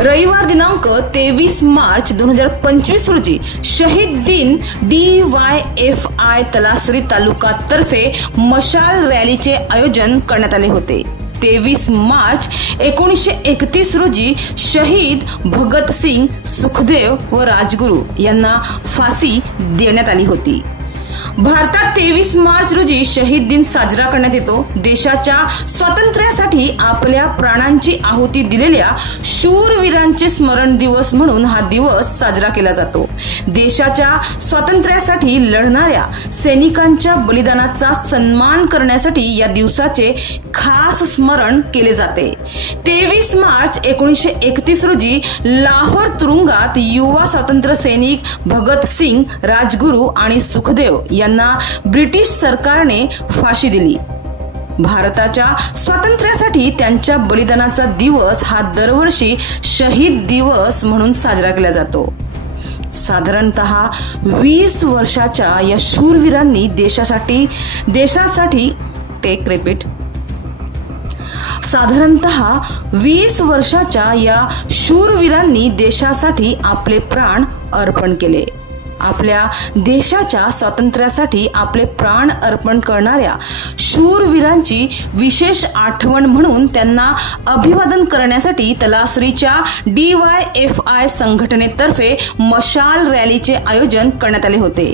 रविवार दिनांक 23 मार्च 2025 रोजी शहीद दिन DYFI तलासरी तालुका तर्फे मशाल रॅलीचे आयोजन करण्यात आले होते। 23 मार्च 1931 रोजी शहीद भगतसिंग, सुखदेव व राजगुरू यांना फाशी देण्यात आली होती। भारतात 23 मार्च रोजी शहीद दिन साजरा करण्यात येतो। देशाच्या स्वातंत्र्यासाठी आपल्या प्राणांची आहुती दिलेल्या शूरवीरांचे स्मरण दिवस म्हणून हा दिवस साजरा केला जातो। देशाच्या स्वातंत्र्यासाठी लढणाऱ्या सैनिकांच्या बलिदानाचा सन्मान करण्यासाठी या दिवसाचे खास स्मरण केले जाते। 23 मार्च 1931 रोजी लाहोर तुरुंगात युवा स्वातंत्र्य सैनिक भगतसिंग, राजगुरू आणि सुखदेव यांना ब्रिटिश सरकारने फाशी दिली। भारताच्या स्वातंत्र्यासाठी त्यांच्या बलिदानाचा दिवस हा दरवर्षी शहीद दिवस म्हणून साजरा केला जातो। साधारणतः 20 वर्षाच्या या शूरवीरांनी देशासाठी साधारणतः 20 वर्षाच्या या शूरवीरांनी देशासाठी आपले प्राण अर्पण केले। आपल्या देशाच्या स्वातंत्र्यासाठी आपले प्राण अर्पण करणाऱ्या शूरवीरांची विशेष आठवण म्हणून त्यांना अभिवादन करण्यासाठी तलासरीच्या DYFI संघटनेतर्फे मशाल रॅलीचे आयोजन करण्यात आले होते।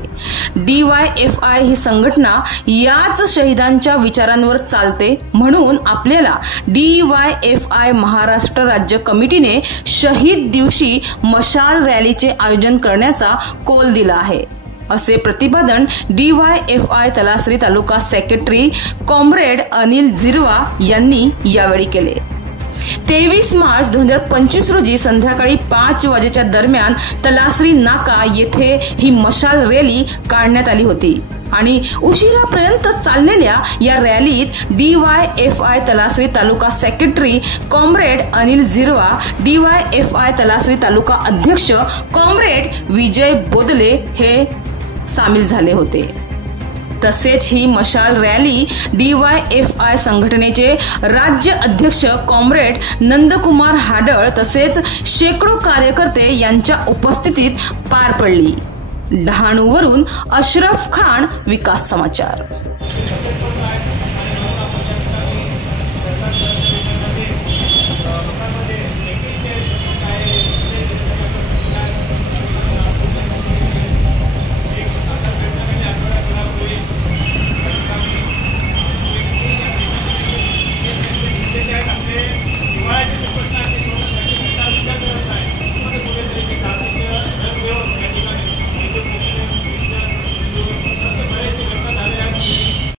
DYFI ही संघटना याच शहीदांच्या विचारांवर चालते, म्हणून आपल्याला DYFI महाराष्ट्र राज्य कमिटीने शहीद दिवशी मशाल रॅलीचे आयोजन करण्याचा कौल दिला आहे, असे प्रतिपादन DYFI Talasari taluka secretary comrade Anil Zirwa यांनी यावेळी केले। 23 मार्च 2025 रोजी संध्याकाळी 5 वाजेच्या दरम्यान तलासरी नाका येथे ही मशाल रॅली काढण्यात आली होती आणि उशिरापर्यंत चाललेल्या या रॅलीत DYFI Talasari taluka secretary comrade Anil Zirwa, DYFI Talasari taluka अध्यक्ष कॉम्रेड विजय बोदले हे सामील झाले होते। तसेच ही मशाल रॅली DYFI संघटनेचे राज्य अध्यक्ष कॉम्रेड नंदकुमार हाडळ तसेच शेकडो कार्यकर्ते यांच्या उपस्थितीत पार पडली। डहाणूवरून अशरफ खान, विकास समाचार।